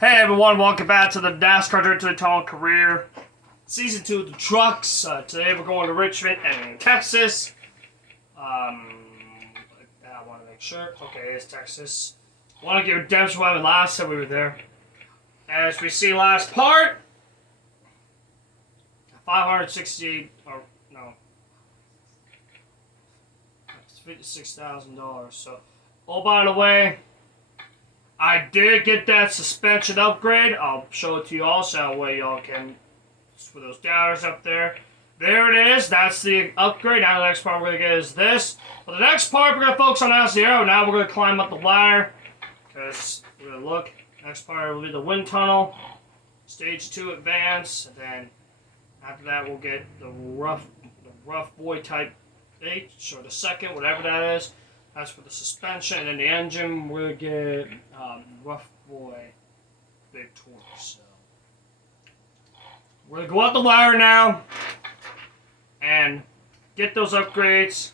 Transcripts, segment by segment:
Hey everyone, welcome back to the NASCAR NDTD Career Season 2 of the trucks. Today we're going to Richmond and Texas. I want to make sure. Okay, it's Texas. I want to give redemption what happened last time we were there. As we see last part, 560, or no, it's $56,000. So, oh by the way, I did get that suspension upgrade. I'll show it to you also, that way y'all can, for those doubters up there. There it is. That's the upgrade. Now the next part we're going to get is this. But the next part we're going to focus on as the arrow. Now we're going to climb up the ladder. Because we're going to look. Next part will be the wind tunnel. Stage 2 advance. And then after that we'll get the rough boy type H, or the second, whatever that is. That's for the suspension, and then the engine, we're going to get rough boy big torque. So we're going to go up the ladder now and get those upgrades.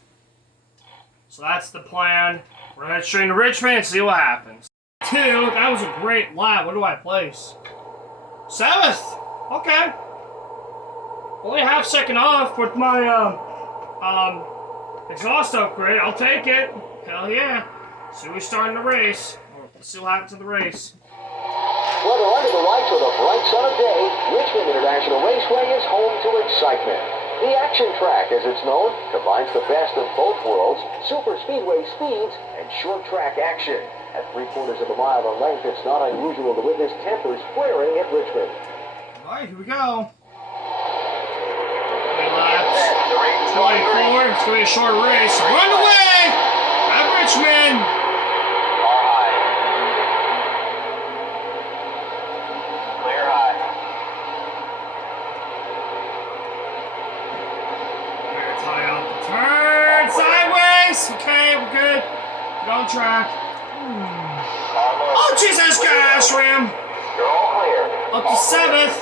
So that's the plan. We're going to head straight to Richmond and see what happens. 2, that was a great lap. What do I place? 7th. Okay. Only a half second off with my exhaust upgrade. I'll take it. Hell yeah. So we start in the race. Let's see what happens in the race. Whether under the lights or the bright sun of day, Richmond International Raceway is home to excitement. The action track, as it's known, combines the best of both worlds, super speedway speeds, and short track action. At 3/4 of a mile in length, it's not unusual to witness tempers flaring at Richmond. Alright, here we go. 3 laps. 24. It's going to be a short race. Run away at Richmond. Clear high. Very high off the turn. Sideways. Okay, we're good. Get on track. Oh, Jesus, gosh, ram. You're all clear. Up to 7th.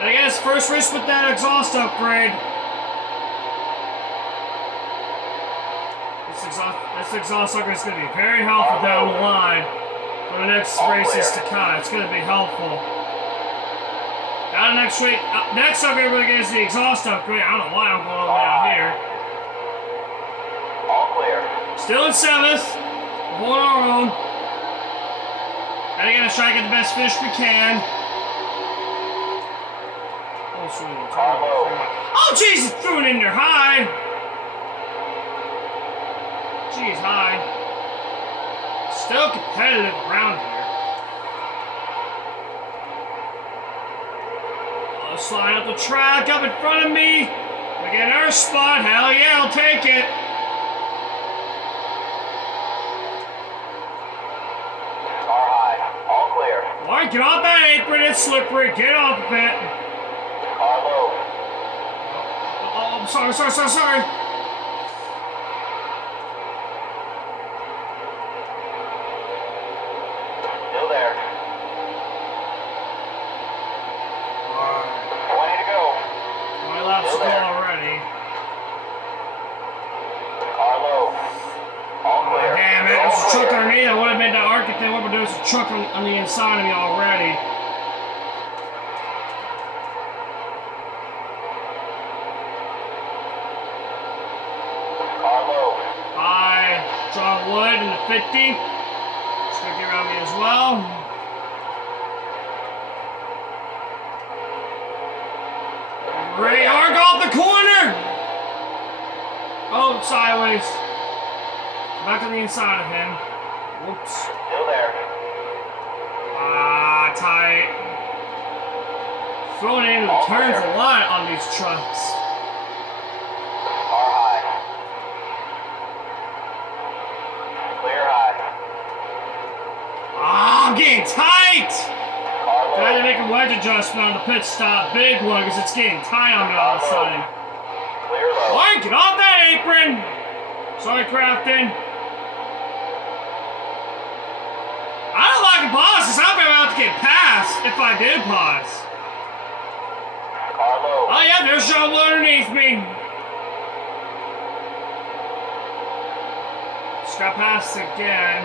And I guess first race with that exhaust upgrade. This exhaust upgrade is going to be very helpful down the line for the next races to come. It's going to be helpful. Now next week, next upgrade we're going to get is the exhaust upgrade. I don't know why I'm going all the way out here. All clear. Still in 7th. We're holding our own. And again, let's try to get the best finish we can. Oh, jeez, threw it in there high. Jeez, high. Still competitive around here. Oh, slide up the track up in front of me. We get our spot. Hell yeah, I'll take it. Car high. All clear. Alright, get off that apron. It's slippery. Get off of it. Car low. Oh, I'm sorry. Still there. 20 to go. 20 laps to go already. Car low. All clear. Damn it, there's a truck underneath. I would have made that arc thing. What we're doing is a truck on the inside of me already. Car low. Hi, John Wood in the 50. It's going to get around me as well. Ray arc off the corner! Oh, sideways. Back on the inside of him. Whoops. Still there. Ah, tight. Throwing into the turns a lot on these trucks. Car high. Clear high. Ah, I'm getting tight! Car I had to low. make a wedge adjustment on the pit stop. Big one, because it's getting tight on me all of a sudden. Clear low. Alright, get off that apron! Sorry, Crafton. I don't like a pause, because I'm about to get passed if I did pause. Car low. Oh yeah, there's John Wood underneath me. Just got past again.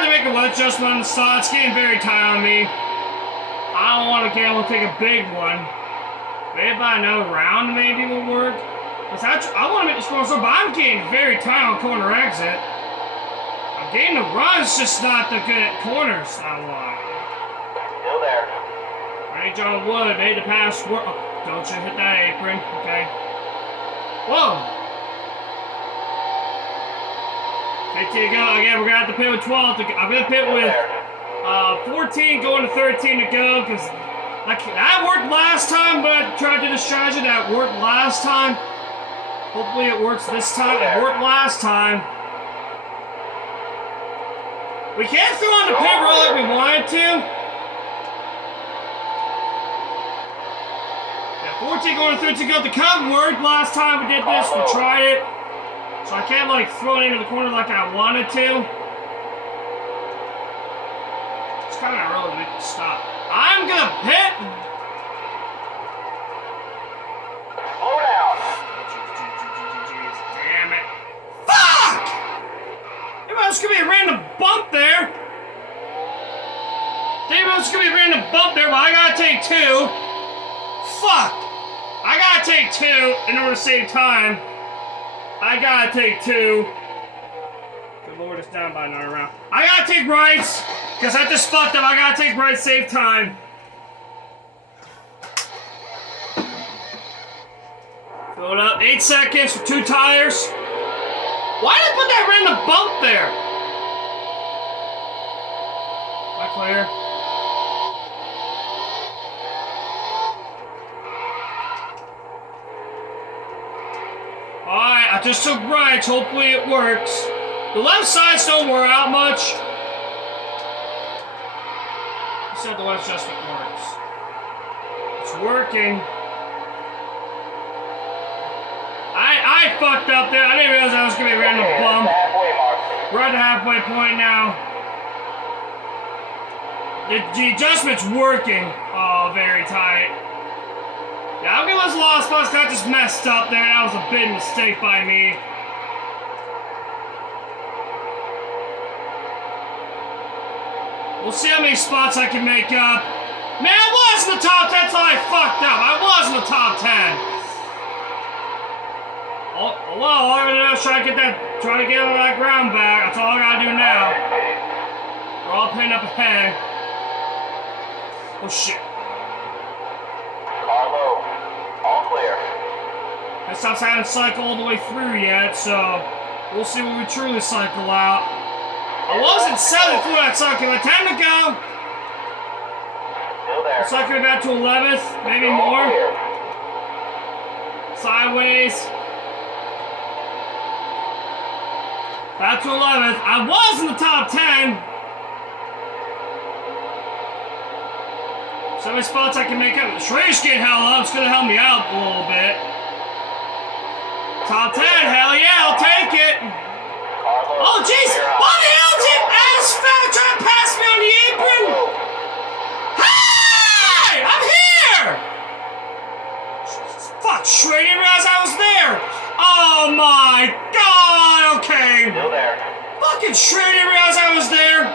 had to make a wedge adjustment on the saw. It's getting very tight on me. I don't want to get able to take a big one. Maybe by another round maybe will work. I want to make the score so, but I'm getting very tight on corner exit. I'm getting the runs, just not the good at corners I want. Still there. Ready, John Wood, made the pass. Oh, don't you hit that apron, okay? Whoa! 15 to go. Again, we're going to have to pit with 12. I'm going to pit with 14 going to 13 to go, because that worked last time, but I tried to do the strategy that worked last time. Hopefully it works this time. It worked last time. We can't throw on the pit roll like we wanted to. Yeah, 14 going to 13 go. The cut worked last time we did this. We tried it. So I can't like throw it into the corner like I wanted to. It's kind of early to make it stop. I'm gonna pit. Slow down. Damn it. Fuck! There's gonna be a random bump there. There's gonna be a random bump there, but I gotta take 2. Fuck! I gotta take 2 in order to save time. I gotta take 2. Good lord, it's down by another round. I gotta take rights, because I just fucked up. I gotta take rights, save time. Fill it up. 8 seconds for 2 tires. Why did I put that random bump there? Am I clear? Alright, I just took rights. Hopefully it works. The left sides don't wear out much. I said the left adjustment works. It's working. I fucked up there. I didn't realize I was going to be a random bump. We're at the halfway point now. The adjustment's working. Oh, very tight. Yeah, I'm going to lose a lot of spots because I just messed up there. That was a big mistake by me. We'll see how many spots I can make up. Man, I was in the top 10 until I fucked up. I was in the top 10. Oh, well, all I gotta do is try to get all that ground back. That's all I gotta do now. We're all pinned up ahead. Oh shit. Carlo, all clear. This stuff's haven't cycled all the way through yet, so we'll see when we truly cycle out. I wasn't 7th through that cycle. Time to go. Still there. Cycling back to 11th, maybe more. Sideways. Back to 11th. I was in the top 10. So many spots I can make up. Schrader's getting held up. It's going to help me out a little bit. Top 10. Hell yeah, I'll take it. Oh, jeez. Why the hell did you ass fat try to pass me on the apron? Hey! I'm here! Fuck, Schrader didn't realize I was there. Oh my god, okay. Still there. Fucking Schrader didn't realize I was there.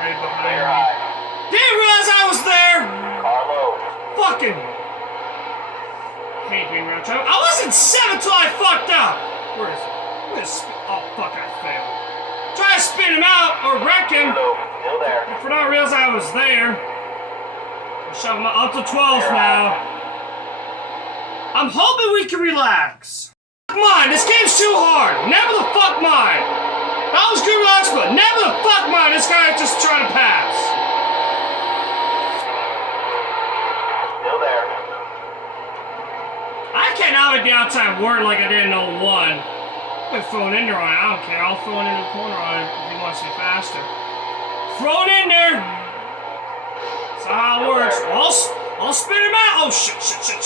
Right behind me. Didn't realize I was there. Carlo. Fucking. Hate being around trouble. I wasn't 7 till I fucked up. Where is it? Oh fuck, I failed. Try to spin him out or wreck him. Still there. For not realize I was there. I'll shove him up to 12th now. I'm hoping we can relax. Mine, this game's too hard. Never the fuck mind. That was good relax, but never the fuck mind. This guy just trying to pass. Still there. I cannot make the outside word like I did in 01. I'm gonna throw it in there on it. I don't care. I'll throw it in the corner on it if he wants to be faster. Throw it in there. That's how it works. I'll spin him out. Oh shit. Turn.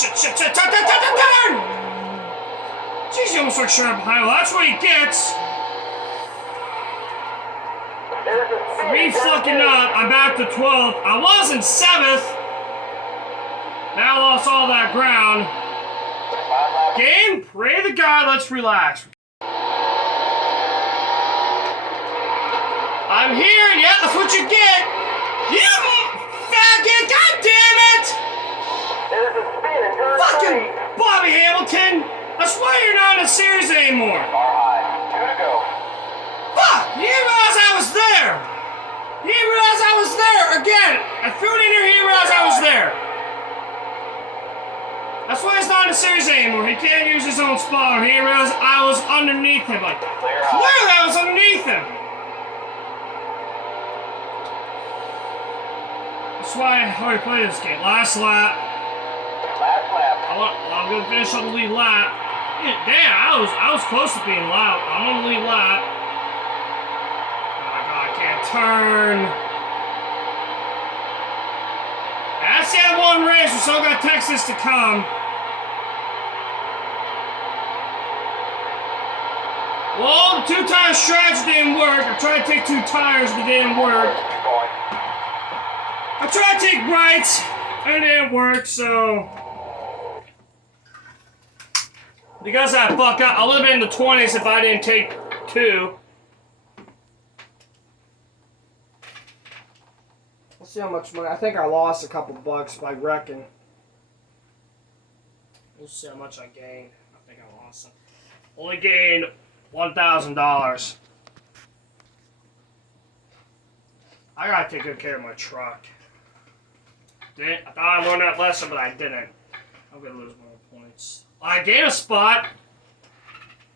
Jeez, he almost took Schrader behind. Well, that's what he gets. 3 fucking up. I'm back to 12th. I was in 7th. Now I lost all that ground. Game, pray to God, let's relax. I'm here. Yeah, that's what you get. You faggot. God damn it. There's a spin in turn Fucking 3. Bobby Hamilton. That's why you're not in a series anymore. Far high. 2 to go. Fuck! You didn't realize I was there! You didn't realize I was there! Again! I threw it in here, he didn't realize I was there! That's why he's not in the series anymore. He can't use his own spotter. He didn't realize I was underneath him. Like, clearly I was underneath him! That's why I already played this game. Last lap. Last lap. I'm gonna finish on the lead lap. Damn, I was close to being loud. I'm on the lead lap. Oh my god, I can't turn. That's the end of one race. We still got Texas to come. Well, the 2-tire strategy didn't work. I tried to take 2 tires, but it didn't work. I tried to take rights, and it didn't work, so. Because I fuck up, I would have been in the 20s if I didn't take 2. Let's see how much money. I think I lost a couple bucks, I reckon. We'll see how much I gained. I think I lost some. Only gained $1,000. I gotta take good care of my truck. I thought I learned that lesson, but I didn't. I'm gonna lose more points. I gained a spot.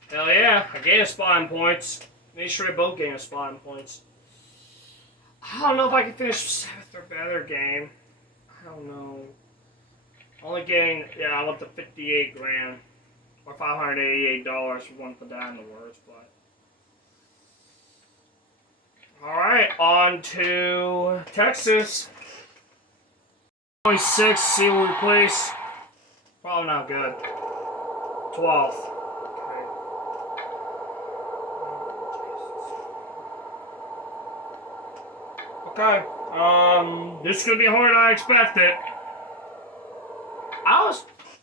Hell yeah, I gained a spot in points. Make sure I both gain a spot in points. I don't know if I can finish 7th or better game. I don't know. Only gained, yeah, I'm up to 58 grand. Or $588 if you want to put that in the words, but. Alright, on to Texas. 26, see what we place. Probably not good. 12th. Okay. This is gonna be harder than I expected.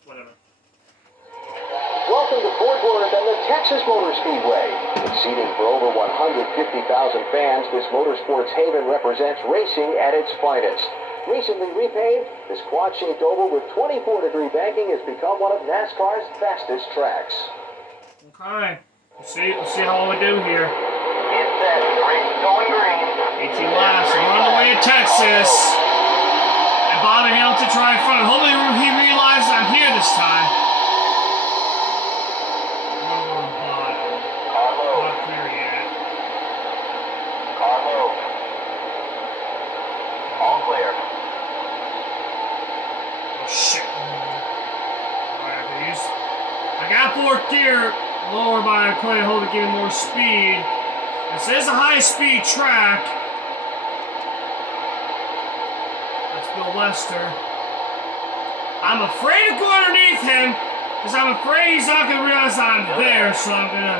Whatever. Welcome to Fort Worth and the Texas Motor Speedway. Seating for over 150,000 fans, this motorsports haven represents racing at its finest. Recently repaved, this quad-shaped oval with 24-degree banking has become one of NASCAR's fastest tracks. Okay. Let's see how we do here. It's set. Race going green. 18 laps. We're on the way to Texas. And Bobby Hamilton trying in front. Hopefully he realizes I'm here this time. Not clear yet. Carlo. All clear. Oh shit. Alright, I got 4th gear lower by a clay hole to give it more speed. This is a high-speed track. That's Bill Lester. I'm afraid to go underneath him because I'm afraid he's not going to realize I'm there, so I'm going to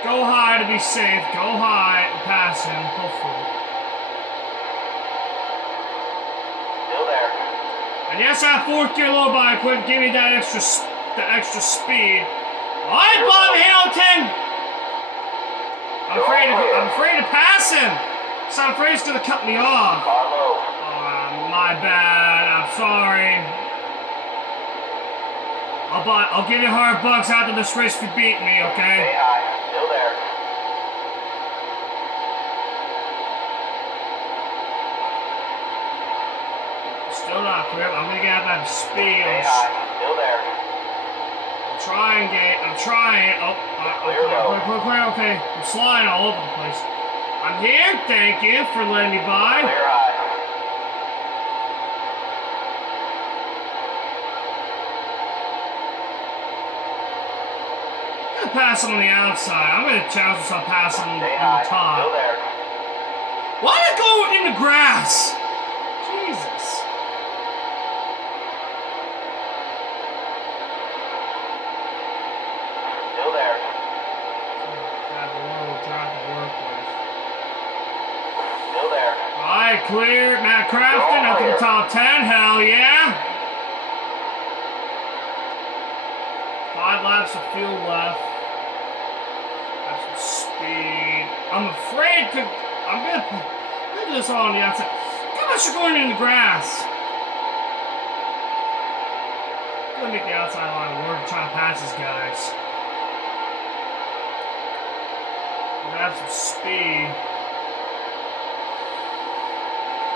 go high to be safe. Go high and pass him, hopefully. Still there. And yes, that 4th gear low by equipment gave me that extra speed. All right, Bobby Hamilton. I'm afraid to pass him. So I'm afraid he's gonna cut me off. Carlo. My bad. I'm sorry. I'll give you $100 after this race if you beat me, okay? Stay high. Still there. Still not clear. I'm gonna get that speed. Stay high. Still there. I'm trying. Oh, clear. Okay. I'm sliding all over the place. I'm here. Thank you for letting me by. Clear high. I'm gonna pass him on the outside. I'm gonna challenge myself passing him Stay on high. the top. Still there. Why did it go in the grass? Jesus. Still there. Have a little drop to work with. Still there. Alright, clear. Matt Crafton up to the top 10. Hell yeah. 5 laps of fuel left. That's some speed. I'm afraid to. I'm gonna do this all on the outside. How much are going in the grass? I'm gonna make the outside line work, try to pass these guys. I'm gonna have some speed.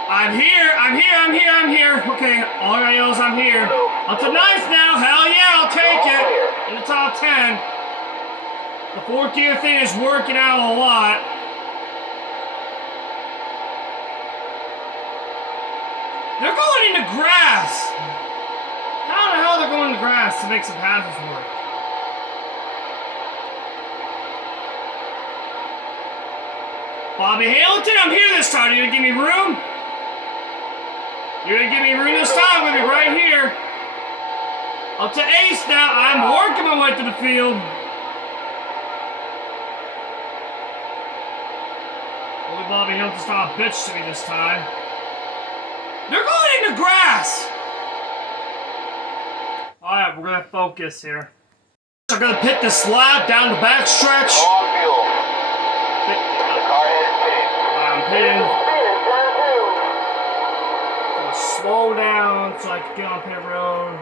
I'm here. Okay, all I gotta yell is I'm here. Up to ninth now, hell yeah, I'll take it. In the top 10. The 4th gear thing is working out a lot. They're going into grass. How the hell they're going into grass to make some passes work? Bobby Hamilton, I'm here this time. You gonna give me room? You're gonna give me room this time? I'm gonna be right here. Up to ace now. I'm working my way to the field. Only Bobby Hamilton's not a bitch to me this time. They're going into grass. Alright, we're gonna focus here. I'm gonna pit this lap down the back stretch. I'm pitting. Slow down so I can get on pit road.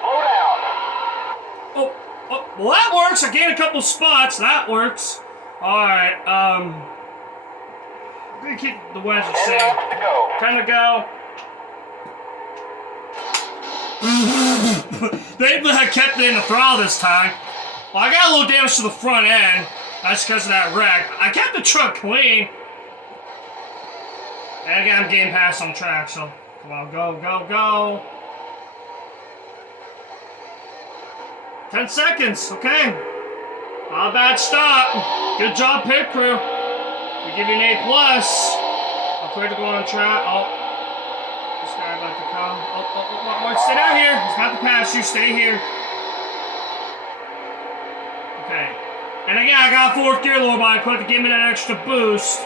Slow down. Oh, well that works. I gained a couple spots. That works. Alright, I'm gonna keep the wedge the same. Time to go. They kept it in the throttle this time. Well, I got a little damage to the front end. That's because of that wreck. I kept the truck clean. And again, I'm getting past on track, so come on, go. 10 seconds, okay. Not a bad stop. Good job, pit crew. We give you an A+. I'm clear to go on track. Oh, this guy about to come. Oh, stay down here. He's about to pass you. Stay here. Okay. And again, I got a 4th gear lower body quick to give me that extra boost.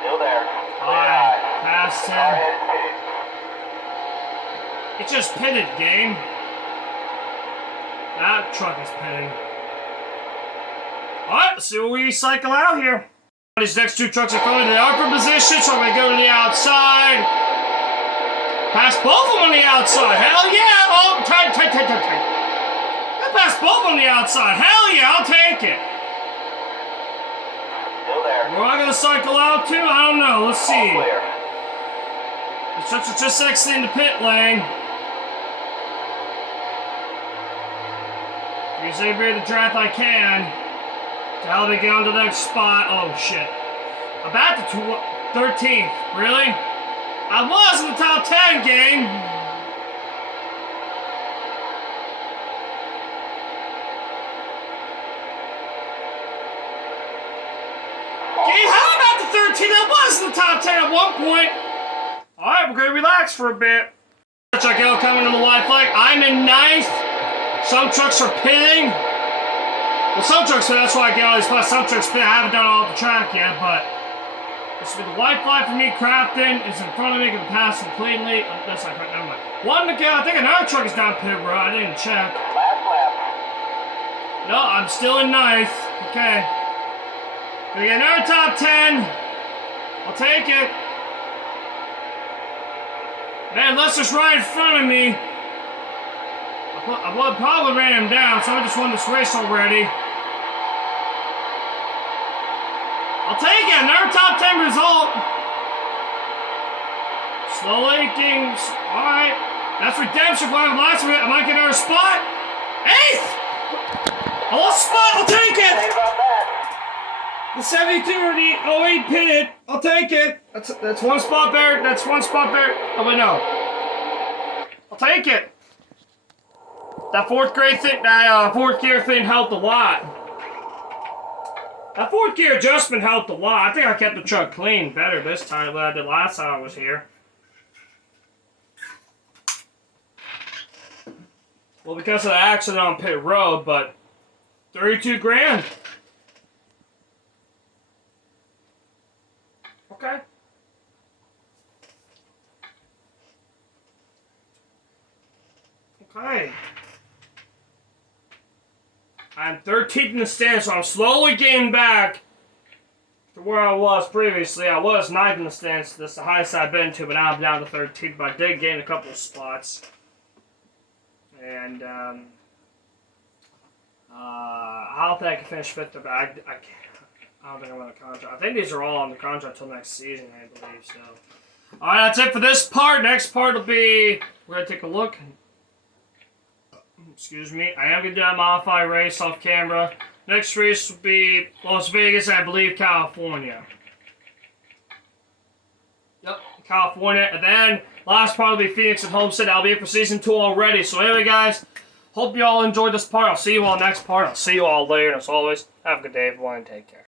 Still there. Alright, past him. It's just pitted, game. That truck is pitting. Alright, let's see what we cycle out here. These next 2 trucks are coming to the upper position, so I'm going to go to the outside. Pass both of them on the outside. Hell yeah! Oh, tight. I passed both on the outside. Hell yeah, I'll take it. Still there. Where am I going to cycle out to? I don't know. Let's see. All clear. The trucks are just exiting the pit lane. Use every bit of the draft I can to help me get on to the next spot. Oh shit. About the 13th. Really? I was in the top 10 game. How about the 13th? I was in the top 10 at one point. Alright, we're going to relax for a bit. Truck L coming to the white flag. I'm in 9th. Some trucks are pitting. Well, some trucks pit, that's why I get all these spots. Some trucks pit. I haven't done all the track yet, but this will be the white flag for me. Crafton is in front of me, can pass completely. Oh, that's not correct. Never mind. One to go. I think another truck is down pit road. I didn't check. Last lap. No, I'm still in 9th. Okay. Gonna get another top 10. I'll take it. Man, Lester's right in front of me. I probably ran him down, so I just won this race already. I'll take it. Another top 10 result. Slow leaking. Alright. That's redemption. I might get another spot. 8th! I lost a spot. I'll take it. Think about that. The 72 or the 08 pitted. I'll take it. That's one spot better. That's one spot better. Oh, wait, no. I'll take it. That 4th gear thing helped a lot. That 4th gear adjustment helped a lot. I think I kept the truck clean better this time than I did last time I was here. Well, because of the accident on pit road, but 32 grand. Okay. Okay. I'm 13th in the standings, so I'm slowly getting back to where I was previously. I was 9th in the standings. That's the highest I've been to, but now I'm down to 13th. But I did gain a couple of spots. And I don't think I can finish 5th, but I don't think I'm on the contract. I think these are all on the contract until next season, I believe. So, all right, that's it for this part. Next part will be, we're going to take a look. Excuse me. I am going to do a modified race off camera. Next race will be Las Vegas, I believe, California. Yep, California. And then last part will be Phoenix and Homestead. That'll be it for Season 2 already. So anyway, guys, hope you all enjoyed this part. I'll see you all next part. I'll see you all later. And as always, have a good day, everyone, and take care.